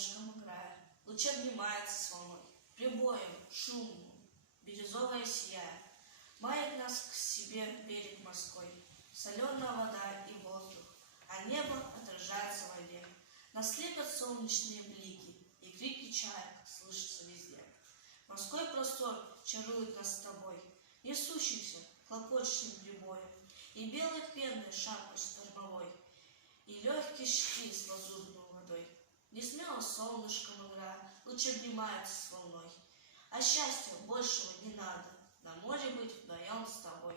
солнышком играя, луч обнимается с волной, прибоем, шумом, бирюзовая сияя. Мает нас к себе берег морской, соленая вода и воздух, а небо отражается в воде. Нас слепят солнечные блики, и крики чаек слышатся везде. Морской простор чарует нас с тобой, несущимся, хлопочущим прибоем, и белой пеной шапкой штормовой, и легкие щи с лазурной водой. Не смело солнышком играя, луч обнимается с волной, а счастья большего не надо, на море быть вдвоем с тобой.